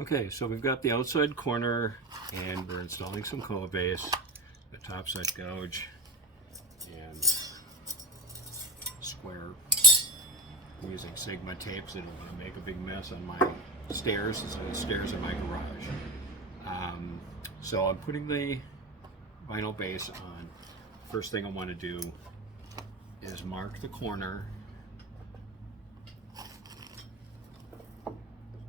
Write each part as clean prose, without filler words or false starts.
Okay, so we've got the outside corner and we're installing some cove base, the topside gouge, and square. I'm using Sigma tapes. I don't want to make a big mess on my stairs. It's the stairs in my garage. So I'm putting the vinyl base on. First thing I want to do is mark the corner.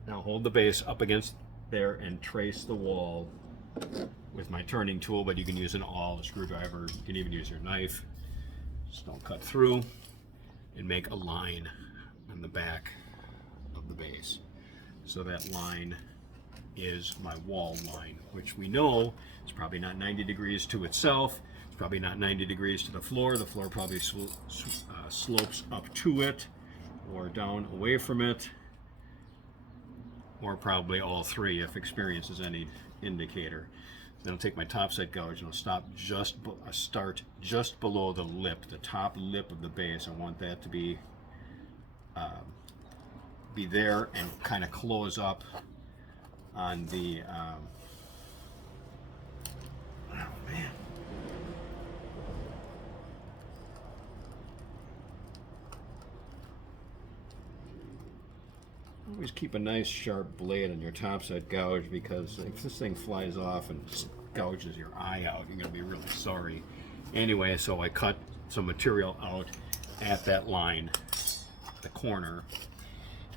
Now hold the base up against there and trace the wall with my turning tool, but you can use an awl, a screwdriver, you can even use your knife. Just don't cut through, and make a line on the back of the base. So that line is my wall line, which we know is probably not 90 degrees to itself. It's probably not 90 degrees to the floor. The floor probably slopes up to it or down away from it, or probably all three if experience is any indicator. Then I'll take my topside gouge and I'll start just below the lip, the top lip of the base. I want that to be there and kind of close up on the oh man. Always keep a nice sharp blade on your topside gouge, because if this thing flies off and gouges your eye out, you're going to be really sorry. Anyway, so I cut some material out at that line, the corner,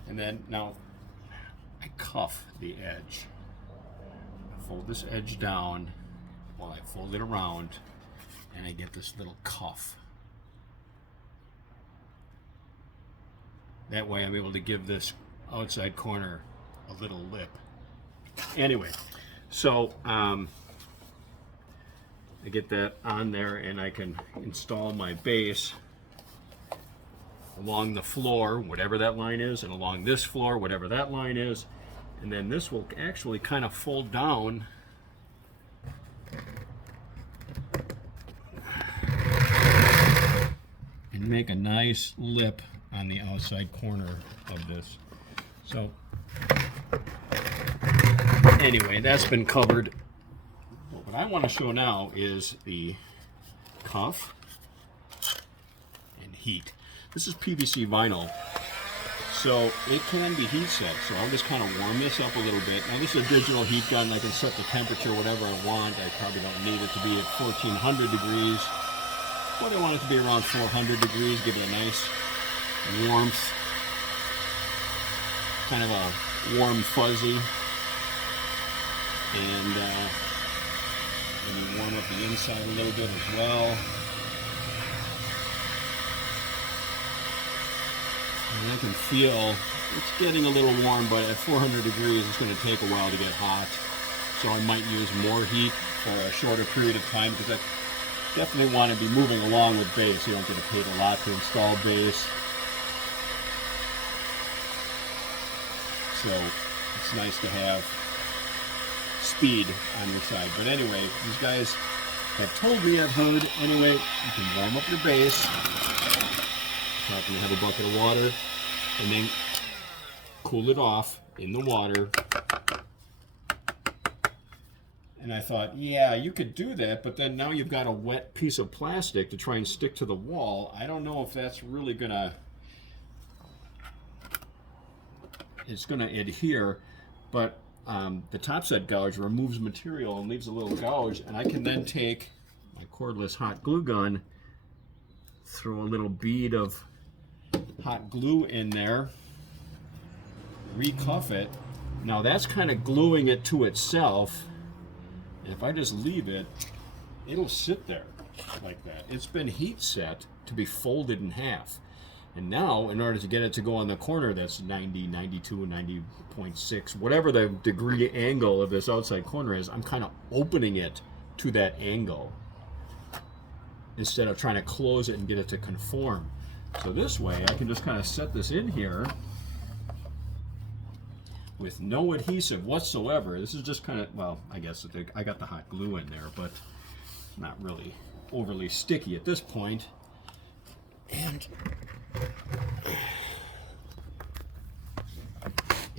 and then now I cuff the edge. I fold this edge down while I fold it around, and I get this little cuff. That way I'm able to give this outside corner a little lip. Anyway, so I get that on there and I can install my base along the floor, whatever that line is, and along this floor, whatever that line is, and then this will actually kind of fold down and make a nice lip on the outside corner of this. So anyway, that's been covered. What I want to show now is the cuff and heat. This is PVC vinyl, so it can be heat set. So I'll just kind of warm this up a little bit. Now this is a digital heat gun. I can set the temperature whatever I want. I probably don't need it to be at 1400 degrees, but I want it to be around 400 degrees, give it a nice warmth, kind of a warm fuzzy, and warm up the inside a little bit as well. And I can feel it's getting a little warm, but at 400 degrees it's going to take a while to get hot. So I might use more heat for a shorter period of time, because I definitely want to be moving along with base. You don't get paid a lot to install base. So it's nice to have speed on your side. But anyway, these guys have told me at HUD, anyway, you can warm up your base. Happen to have a bucket of water, and then cool it off in the water. And I thought, yeah, you could do that, but then now you've got a wet piece of plastic to try and stick to the wall. I don't know if that's really gonna, it's gonna adhere, but the topside gouge removes material and leaves a little gouge, and I can then take my cordless hot glue gun, throw a little bead of hot glue in there, recuff it. Now that's kind of gluing it to itself, and if I just leave it, it'll sit there like that. It's been heat set to be folded in half. And now, in order to get it to go on the corner that's 90, 92, 90.6, whatever the degree angle of this outside corner is, I'm kind of opening it to that angle instead of trying to close it and get it to conform. So this way, I can just kind of set this in here with no adhesive whatsoever. This is just kind of, well, I guess I got the hot glue in there, but not really overly sticky at this point. And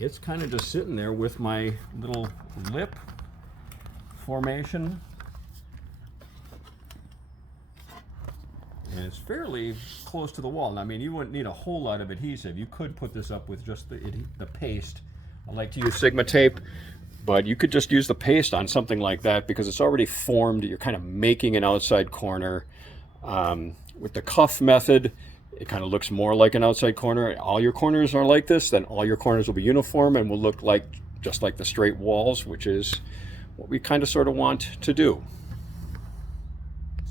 it's kind of just sitting there with my little lip formation. And it's fairly close to the wall. Now, I mean, you wouldn't need a whole lot of adhesive. You could put this up with just the paste. I like to use Sigma tape, but you could just use the paste on something like that because it's already formed. You're kind of making an outside corner. With the cuff method, it kind of looks more like an outside corner. All your corners are like this, then all your corners will be uniform and will look like just like the straight walls, which is what we kind of sort of want to do.